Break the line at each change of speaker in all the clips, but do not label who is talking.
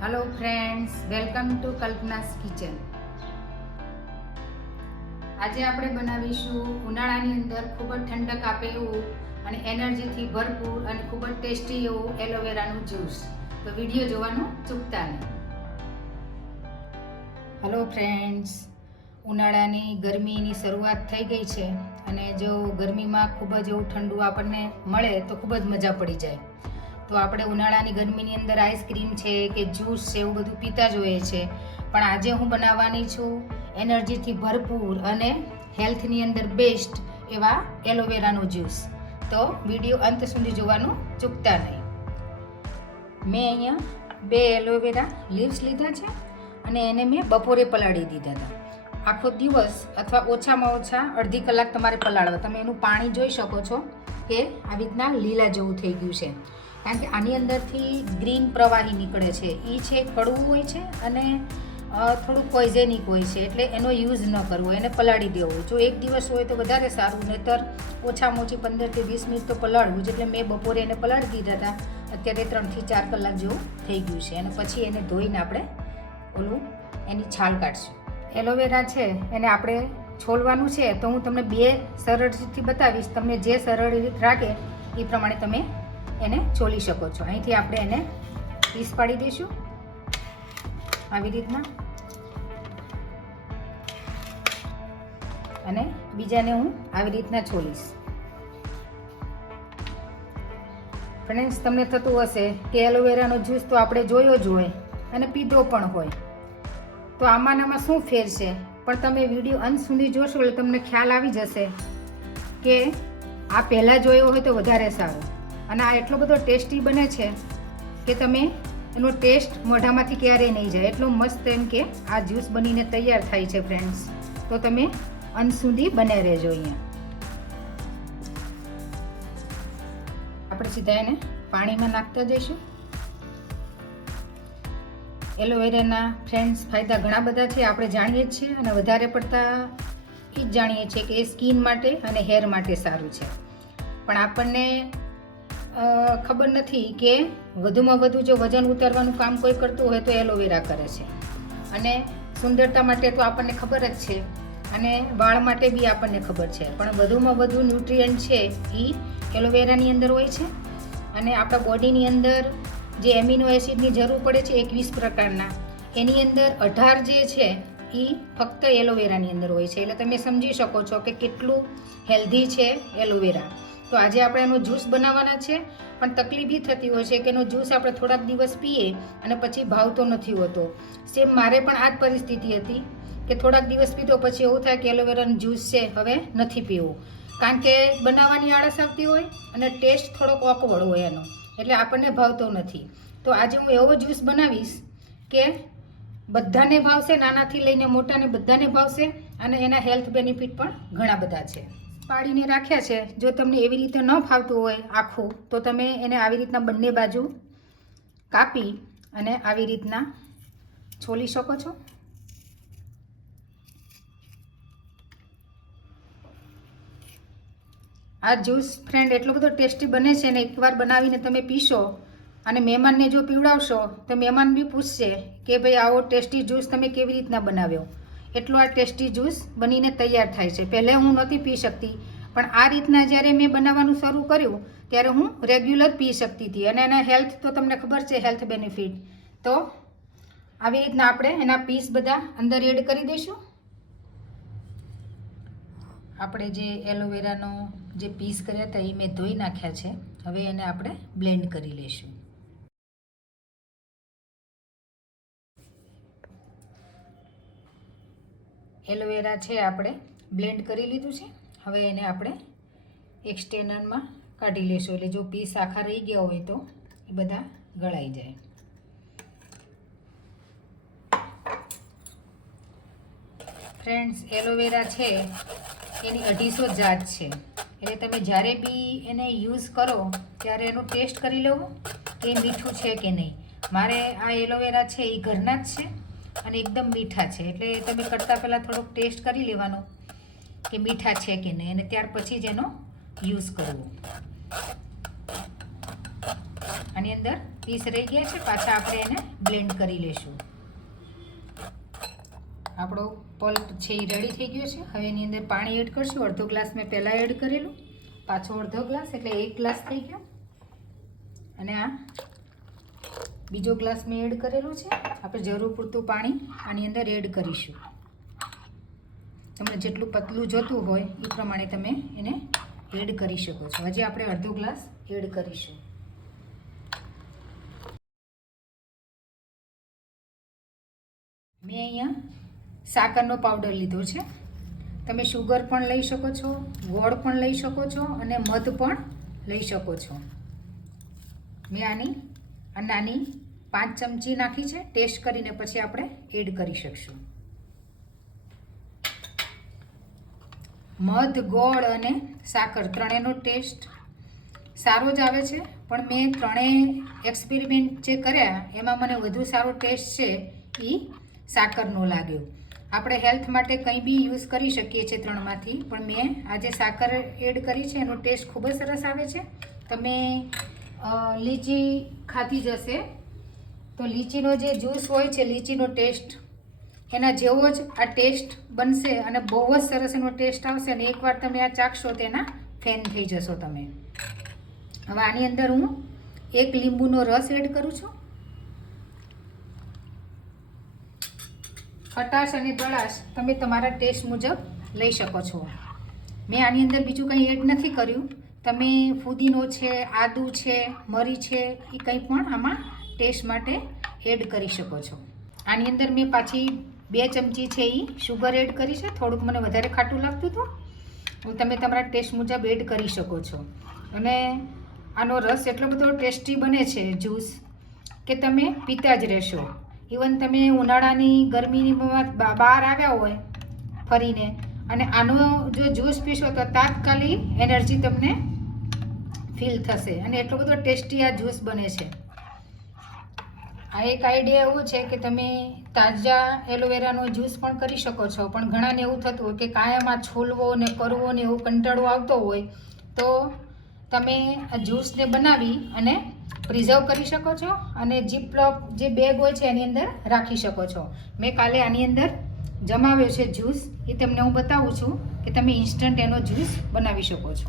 Hello friends welcome to Kalpana's kitchen આજે આપણે બનાવીશું ઉનાળાની અંદર ખૂબ જ ઠંડક આપે એવું અને એનર્જીથી ભરપૂર અને ખૂબ જ ટેસ્ટી એવું એલોવેરાનું જ્યુસ. તો વીડિયો જોવાનું ચૂકતા નહીં. હલો ફ્રેન્ડ્સ ઉનાળાની ગરમીની શરૂઆત થઈ ગઈ છે અને જો ગરમીમાં ખૂબ જ એવું ઠંડુ આપણને મળે તો ખૂબ જ મજા પડી જાય. તો આપણે ઉનાળાની ગરમીની અંદર આઈસ્ક્રીમ છે કે જ્યુસ છે એવું બધું પીતા જ હોઈએ છે પણ આજે હું બનાવવાની છું એનર્જીથી ભરપૂર અને હેલ્થની અંદર બેસ્ટ એવા એલોવેરાનું જ્યુસ. તો વીડિયો અંત સુધી જોવાનું ચૂકતા નહીં. મેં અહીંયા બે એલોવેરા લીવ્સ લીધા છે અને એને મેં બપોરે પલાળી દીધા હતા. આખો દિવસ અથવા ઓછામાં ઓછા અડધી કલાક તમારે પલાળવા. તમે એનું પાણી જોઈ શકો છો કે આવી રીતના લીલા જેવું થઈ ગયું છે. કારણ કે આની અંદરથી ગ્રીન પ્રવાહી નીકળે છે. એ છે કડવું હોય છે અને થોડુંક પોઈઝેનિક હોય છે. એટલે એનો યુઝ ન કરવો, એને પલાળી દેવો. જો એક દિવસ હોય તો વધારે સારું, નહીતર ઓછામાં ઓછી પંદરથી વીસ મિનિટ તો પલાળવું જ. એટલે મેં બપોરે એને પલાળી દીધા હતા. અત્યારે ત્રણથી ચાર કલાક જેવું થઈ ગયું છે. અને પછી એને ધોઈને આપણે ઓલું એની છાલ કાઢશું. એલોવેરા છે, એને આપણે છોલવાનું છે. તો હું તમને બે સરળ રીતથી બતાવીશ. તમને જે સરળ રીત રાખે, એ પ્રમાણે તમે એને છોલી શકો છો. અહીંથી આપણે એને પીસ પાડી દઈશું. આવી રીતના. અને બીજાને હું આવી રીતના છોલીશ. ફ્રેન્ડ્સ તમને થતું હશે કે એલોવેરાનો જ્યુસ તો આપણે જોયો જ હોય અને પીધો પણ હોય. તો આમાં આમાં શું ફેર છે? પણ તમે વીડિયો અંત સુધી જોશો એટલે તમને ખ્યાલ આવી જશે કે આ પહેલાં જોયો હોય તો વધારે સારું. અને આ એટલો બધો ટેસ્ટી બને છે કે તમે એનો ટેસ્ટ મોઢામાંથી ક્યારેય નહીં જાય. એટલો મસ્ત એમ કે આ જ્યુસ બનીને તૈયાર થાય છે ફ્રેન્ડ્સ તો તમે અંત સુધી બને રહેજો અહીંયા. આપણે સીધા એને પાણીમાં નાખતા જઈશું. એલોવેરાના ફ્રેન્ડ્સ ફાયદા ઘણા બધા છે, આપણે જાણીએ જ છીએ અને વધારે પડતા એ જ જાણીએ છીએ કે એ સ્કિન માટે અને હેર માટે સારું છે. પણ આપણને ખબર નથી કે વધુમાં વધુ જો વજન ઉતારવાનું કામ કોઈ કરતું હોય તો એલોવેરા કરે છે. અને સુંદરતા માટે તો આપણને ખબર જ છે. અને વાળ માટે બી આપણને ખબર છે. પણ વધુમાં વધુ ન્યુટ્રિયન્ટ છે એ એલોવેરાની અંદર હોય છે. અને આપણા બોડીની અંદર જે એમિનો એસિડની જરૂર પડે છે એકવીસ પ્રકારના, એની અંદર અઢાર જે છે એ ફક્ત એલોવેરાની અંદર હોય છે. એટલે તમે સમજી શકો છો કે કેટલું હેલ્ધી છે એલોવેરા. તો આજે આપણે એનો જ્યુસ બનાવવાના છે, પણ તકલીફ એ થતી હોય છે કે એનો જ્યુસ આપણે થોડાક દિવસ પીએ અને પછી ભાવતો નથી હોતો. સેમ મારે પણ આ જ પરિસ્થિતિ હતી કે થોડાક દિવસ પીધો પછી એવું થાય કે એલોવેરાનું જ્યુસ છે, હવે નથી પીવું. કારણ કે બનાવવાની આળસ આવતી હોય અને ટેસ્ટ થોડોક ઓકવર્ડ હોય એનો, એટલે આપણને ભાવતો નથી. તો આજે હું એવો જ્યુસ બનાવીશ કે બધાને ભાવશે, નાનાથી લઈને મોટાને બધાને ભાવશે અને એના હેલ્થ બેનિફિટ પણ ઘણા બધા છે. પાડીને રાખ્યા છે. જો તમને એવી રીતે ન ફાવતું હોય આખું, તો તમે એને આવી રીતના બંને બાજુ કાપી અને આવી રીતના છોલી શકો છો. આ જ્યુસ ફ્રેન્ડ એટલો બધો ટેસ્ટી બને છે ને એકવાર બનાવીને તમે પીશો અને મહેમાનને જો પીવડાવશો, તો મહેમાન બી પૂછશે કે ભાઈ આવો ટેસ્ટી જ્યુસ તમે કેવી રીતના બનાવ્યો? એટલો આ ટેસ્ટી જ્યુસ બનીને તૈયાર થાય છે. પહેલે હું નહોતી પી શકતી, પણ આ રીતના જ્યારે મેં બનાવવાનું શરૂ કર્યું, ત્યારે હું રેગ્યુલર પી શકતી હતી. અને એના હેલ્થ તો તમને ખબર છે, હેલ્થ બેનિફિટ. તો આવી રીતના આપણે એના પીસ બધા અંદર એડ કરી દઈશું. આપણે જે એલોવેરાનો જે પીસ કર્યા હતા, એ મેં ધોઈ નાખ્યા છે. હવે એને આપણે બ્લેન્ડ કરી લઈશું. એલોવેરા છે આપણે બ્લેન્ડ કરી લીધું છે. હવે એને આપણે એક સ્ટેનરમાં કાઢી લેશું. એટલે જો પીસ આખા રહી ગયા હોય તો એ બધા ગળાઈ જાય. ફ્રેન્ડ્સ, એલોવેરા છે એની અઢીસો જાત છે. એટલે તમે જ્યારે બી એને યુઝ કરો, ત્યારે એનો ટેસ્ટ કરી લેવો કે મીઠું છે કે નહીં. મારે આ એલોવેરા છે એ ઘરના જ છે. અને એકદમ મીઠા છે. એટલે તમે કરતાં પહેલાં થોડોક ટેસ્ટ કરી લેવાનો કે મીઠા છે કે નહીં અને ત્યાર પછી જ એનો યુઝ કરવો. આની અંદર પીસ રહી ગયા છે. પાછા આપણે એને બ્લેન્ડ કરી લેશું. આપણો પલ્પ છે એ રેડી થઈ ગયો છે. હવે એની અંદર પાણી એડ કરશું. અડધો ગ્લાસ મેં પહેલાં એડ કરેલું. પાછો અડધો ગ્લાસ, એટલે એક ગ્લાસ થઈ ગયો. અને આ બીજો ગ્લાસ મેં એડ કરેલો છે. આપણે જરૂર પૂરતું પાણી આની અંદર એડ કરીશું. તમને જેટલું પતલું જોતું હોય એ પ્રમાણે તમે એને એડ કરી શકો છો. હજી આપણે અડધો ગ્લાસ એડ કરીશું. મેં અહીંયા સાકરનો પાવડર લીધો છે. તમે શુગર પણ લઈ શકો છો, ગોળ પણ લઈ શકો છો અને મધ પણ લઈ શકો છો. મેં આની નાની પાંચ ચમચી નાખી છે. ટેસ્ટ કરીને પછી આપણે એડ કરી શકશું. મધ, ગોળ અને સાકર ત્રણેયનો ટેસ્ટ સારો જ આવે છે. પણ મેં ત્રણેય એક્સપેરિમેન્ટ જે કર્યા, એમાં મને વધુ સારો ટેસ્ટ છે એ સાકરનો લાગ્યો. આપણે હેલ્થ માટે કંઈ બી યુઝ કરી શકીએ છીએ ત્રણમાંથી, પણ મેં આજે સાકર એડ કરી છે. એનો ટેસ્ટ ખૂબ જ સરસ આવે છે. તમે લીચી ખાધી જશે. તો લીચીનો જે જ્યુસ હોય છે, લીચીનો ટેસ્ટ, એના જેવો જ આ ટેસ્ટ બનશે અને બહુ જ સરસ એનો ટેસ્ટ આવશે અને એકવાર તમે આ ચાખશો તેના ફેન થઈ જશો તમે. હવે આની અંદર હું એક લીંબુનો રસ એડ કરું છું. ખટાશ અને ગળાશ તમે તમારા ટેસ્ટ મુજબ લઈ શકો છો. મેં આની અંદર બીજું કંઈ એડ નથી કર્યું. તમે ફુદીનો છે, આદુ છે, મરી છે, એ કંઈ પણ આમાં ટેસ્ટ માટે એડ કરી શકો છો. આની અંદર મેં પાછી બે ચમચી છે એ શુગર એડ કરી છે. થોડુંક મને વધારે ખાટું લાગતું હતું. તમે તમારા ટેસ્ટ મુજબ એડ કરી શકો છો. અને આનો રસ એટલો બધો ટેસ્ટી બને છે જ્યુસ કે તમે પીતા જ રહેશો. ઇવન તમે ઉનાળાની ગરમીની બહાર આવ્યા હોય ફરીને અને આનો જો જ્યુસ પીશો તો તાત્કાલિક એનર્જી તમને ફીલ થશે. અને એટલો બધો ટેસ્ટી આ જ્યુસ બને છે. આ એક આઈડિયા એવું છે કે તમે તાજા એલોવેરાનો જ્યુસ પણ કરી શકો છો, પણ ઘણાને એવું થતું હોય કે કાયમ આ છોલવો ને કરવો ને એવું કંટાળો આવતો હોય, તો તમે આ જ્યુસને બનાવી અને પ્રિઝર્વ કરી શકો છો અને જીપલોક જે બેગ હોય છે એની અંદર રાખી શકો છો. મેં કાલે આની અંદર જમાવ્યો છે જ્યુસ, એ તમને હું બતાવું છું કે તમે ઇન્સ્ટન્ટ એનો જ્યુસ બનાવી શકો છો.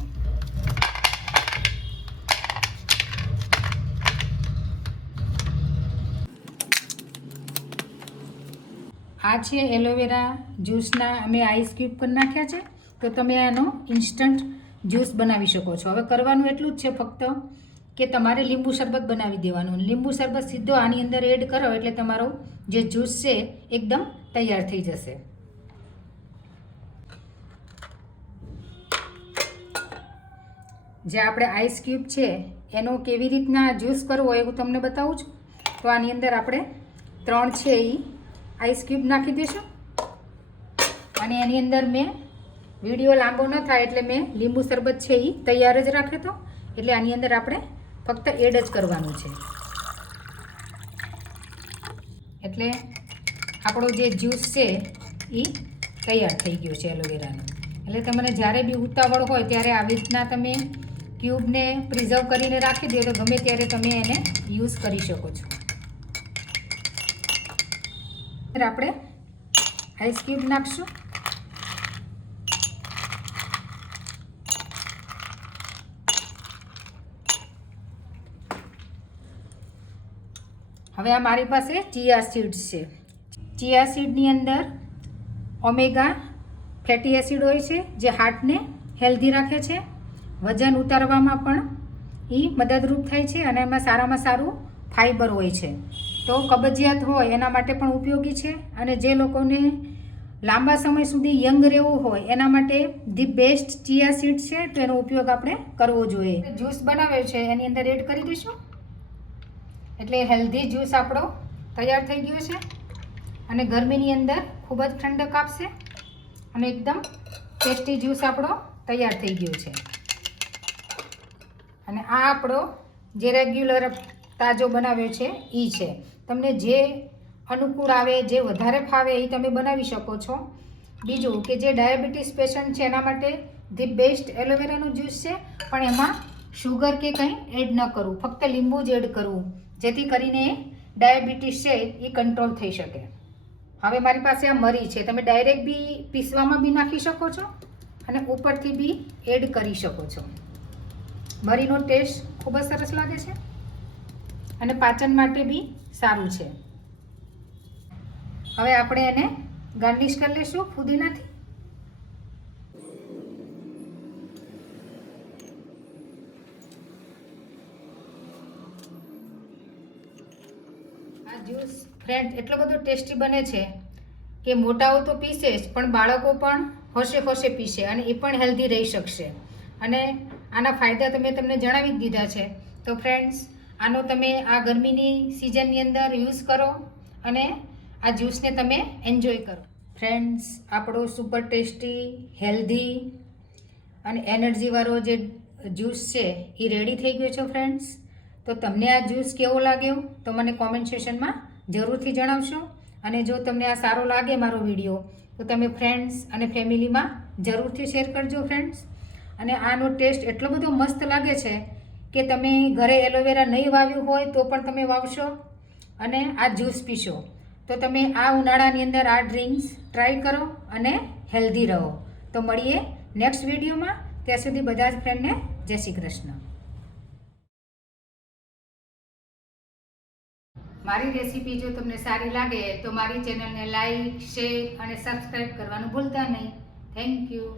આ છે એલોવેરા જ્યુસના અમે આઈસ ક્યુબ કરી નાખ્યા છે, તો તમે આનો ઇન્સ્ટન્ટ જ્યુસ બનાવી શકો છો. હવે કરવાનું એટલું જ છે ફક્ત કે તમારે લીંબુ શરબત બનાવી દેવાનું. લીંબુ શરબત સીધો આની અંદર એડ કરો એટલે તમારો જે જ્યુસ છે, એકદમ તૈયાર થઈ જશે. જે આપણે આઈસ ક્યુબ છે, એનો કેવી રીતના જ્યુસ કરવો એ હું તમને બતાવું છું. તો આની અંદર આપણે ત્રણ છે એ આઈસ ક્યુબ નાખી દઈશું. અને એની અંદર મેં વીડિયો લાંબો ન થાય એટલે મેં લીંબુ શરબત છે એ તૈયાર જ રાખ્યો હતો એટલે આની અંદર આપણે ફક્ત એડ જ કરવાનું છે. એટલે આપણો જે જ્યુસ છે એ તૈયાર થઈ ગયો છે એલોવેરાનો. એટલે તમને જ્યારે બી ઉતાવળ હોય ત્યારે આવી રીતના તમે ક્યુબને પ્રિઝર્વ કરીને રાખી દો તો ગમે ત્યારે તમે એને યુઝ કરી શકો છો. આપણે આઈસ ક્યુબ નાખશું. હવે આ મારી પાસે ચિયા સીડ્સ છે. ચિયા સીડની અંદર ઓમેગા ફેટી એસિડ હોય છે, જે હાર્ટને હેલ્ધી રાખે છે. વજન ઉતારવામાં પણ એ મદદરૂપ થાય છે અને એમાં સારામાં સારું ફાઇબર હોય છે. તો કબજિયાત હોય એના માટે પણ ઉપયોગી છે અને જે લોકોને લાંબા સમય સુધી યંગ રહેવું હોય એના માટે ધી બેસ્ટ ચિયા સીડ છે, તો એનો ઉપયોગ આપણે કરવો જોઈએ. જ્યુસ બનાવ્યો છે, એની અંદર એડ કરી દઈશું. એટલે હેલ્ધી જ્યુસ આપણો તૈયાર થઈ ગયો છે. અને ગરમીની અંદર ખૂબ જ ઠંડક આપશે. અને એકદમ ટેસ્ટી જ્યુસ આપણો તૈયાર થઈ ગયો છે. અને આ આપણો જે રેગ્યુલર તાજો બનાવ્યો છે એ છે. તમને જે અનુકૂળ આવે, જે વધારે ફાવે એ તમે બનાવી શકો છો. બીજું કે જે ડાયાબિટીસ પેશન્ટ છે, એના માટે ધી બેસ્ટ એલોવેરાનું જ્યુસ છે. પણ એમાં શુગર કે કંઈ એડ ન કરવું, ફક્ત લીંબુ જ એડ કરવું. જેથી કરીને ડાયાબિટીસ છે એ કંટ્રોલ થઈ શકે. હવે મારી પાસે આ મરી છે. તમે ડાયરેક્ટ બી પીસવામાં બી નાખી શકો છો અને ઉપરથી બી એડ કરી શકો છો. મરીનો ટેસ્ટ ખૂબ જ સરસ લાગે છે અને પાચન માટે બી સારું છે. હવે આપણે એને ગાર્નિશ કરી લઈશું ફુદીનાથી આ જ્યુસ. ફ્રેન્ડ એટલો બધો ટેસ્ટી બને છે કે મોટાઓ તો પીશે જ, પણ બાળકો પણ હોશે હોશે પીશે અને એ પણ હેલ્ધી રહી શકશે. અને આના ફાયદા તમે તમને જણાવી જ દીધા છે. તો ફ્રેન્ડ્સ આનો તમે આ ગરમીની સિઝનની અંદર યુઝ કરો અને આ જ્યુસને તમે એન્જોય કરો. ફ્રેન્ડ્સ આપણો સુપર ટેસ્ટી હેલ્ધી અને એનર્જીવાળો જે જ્યુસ છે, એ રેડી થઈ ગયો છે ફ્રેન્ડ્સ તો તમને આ જ્યુસ કેવો લાગ્યો? તો મને કોમેન્ટ સેશનમાં જરૂરથી જણાવશો. અને જો તમને આ સારો લાગે મારો વીડિયો તો તમે ફ્રેન્ડ્સ અને ફેમિલીમાં જરૂરથી શેર કરજો ફ્રેન્ડ્સ અને આનો ટેસ્ટ એટલો બધો મસ્ત લાગે છે કે તમે ઘરે એલોવેરા નહીં વાવ્યું હોય તો પણ તમે વાવશો અને આ જ્યુસ પીશો. તો તમે આ ઉનાળાની અંદર આ ડ્રિંક્સ ટ્રાય કરો અને હેલ્ધી રહો. તો મળીએ નેક્સ્ટ વિડીયોમાં ત્યાં સુધી બધા જ ફ્રેન્ડને જય શ્રી કૃષ્ણ. મારી રેસીપી જો તમને સારી લાગે તો મારી ચેનલને લાઈક, શેર અને સબસ્ક્રાઈબ કરવાનું ભૂલતા નહીં. Thank you